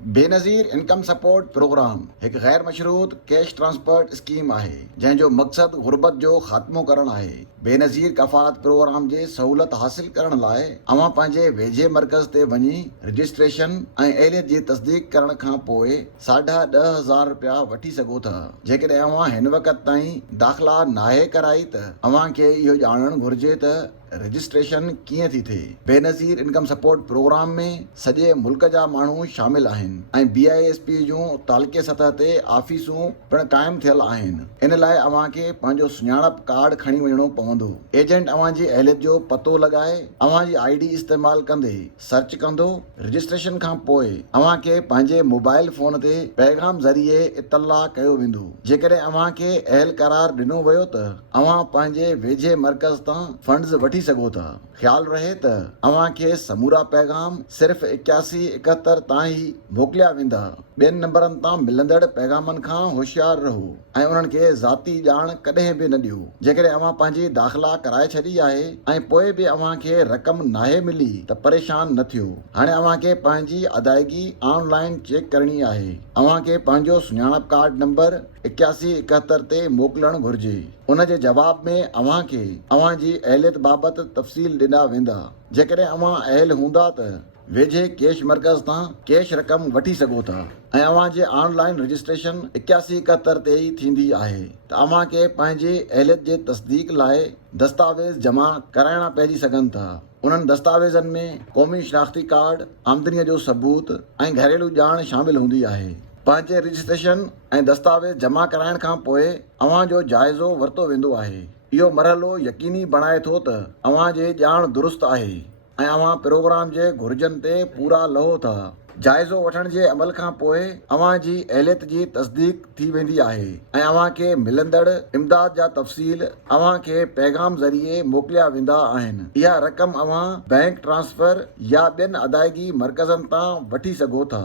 Benazir income support programme एक गैर मशरूत कैश ट्रांसफर स्कीम है जंहिंजो मक़सदु गुर्बत जो ख़ात्मो करणु आहे। बेनज़ीर कफ़ालत प्रोग्राम जे सहूलत हासिल करण लाइ अवां पंहिंजे वेझे मर्कज़ ते वञी रजिस्ट्रेशन ऐं एलियत जी तस्दीक करण खां पोइ ₹10,500 वठी सघो था। जेकॾहिं अवां हिन वक़्त ताईं दाख़िला नाहे कराई त अवां खे इहो ॼाणणु घुर्जे त रजिस्ट्रेशन कीअं थी थिए। बेनज़ीर इनकम सपोर्ट प्रोग्राम में सॼे मुल्क जा माण्हू शामिल आहिनि ऐं BISP जूं तालुके सतह ते आफ़ीसूं पिणु क़ाइमु थियल आहिनि। इन लाइ अवां खे पंहिंजो सुञाणप कार्ड खणी वञिणो पवंदो। एजेंट अवां जी अहलियत जो पतो लॻाए अवां जी ID इस्तेमालु कंदे सर्च कंदो। रजिस्ट्रेशन खां पोइ अवां खे पंहिंजे मोबाइल फ़ोन ते पैगाम ज़रिए इतला कयो वेंदो। जेकॾहिं अवां खे अहल करार ॾिनो वियो त अवां पंहिंजे वेझे मर्कज़ तां फंड्स वठी सघो था। ख़्यालु रहे त अवां खे समूरा पैगाम सिर्फ़ 8171 तां ई मोकिलिया वेंदा। ॿियनि नंबरनि तां मिलंदड़ पैगामनि खां होशियारु रहो ऐं उन्हनि खे ज़ाती ॼाण कॾहिं बि न ॾियो। जेकॾहिं अवां पंहिंजी दाख़िला कराए छॾी आहे ऐं पोइ बि अवां खे रक़म नाहे मिली त परेशान न थियो। हाणे अवां खे पंहिंजी अदायगी ऑनलाइन चेक करणी आहे। अवां खे पंहिंजो सुञाणप कार्ड नंबर 8171 ते मोकिलणु घुर्जे। उन जे जवाब में अवां खे अवां जी अहलियत बाबति तफ़सील ॾिना वेंदा। जेकॾहिं अवां अहल हूंदा त वेझे कैश मर्कज़ तां कैश रक़म वठी सघो था ऐं अवां जे ऑनलाइन रजिस्ट्रेशन 8171 ते ई थींदी आहे त अवां खे पंहिंजे अहलियत जे तस्दीक लाइ दस्तावेज़ जमा कराइणा पइजी सघनि था। उन्हनि दस्तावेज़नि में क़ौमी शनाख़्ती कार्ड, आमदनीअ जो सबूत ऐं घरेलू ॼाण शामिल हूंदी आहे। पंहिंजे रजिस्ट्रेशन ऐं दस्तावेज़ जमा कराइण खां पोइ अवां जो जाइज़ो वरितो वेंदो आहे। इहो मरहलो यकीनी बणाए थो त अवां जी ॼाण दुरुस्त आहे ऐं अवां प्रोग्राम जे घुर्जनि ते पूरा लहो था। जाइज़ो वठण जे अमल खां पोइ अवां जी अहलियत जी तस्दीक थी वेंदी आहे ऐं अवां खे मिलंदड़ इमदाद जा तफ़सील अवां खे पैगाम ज़रिए मोकिलिया वेंदा आहिनि। इहा रक़म अवां बैंक ट्रांसफ़र या ॿियनि अदायगी मर्कज़नि तां वठी सघो था।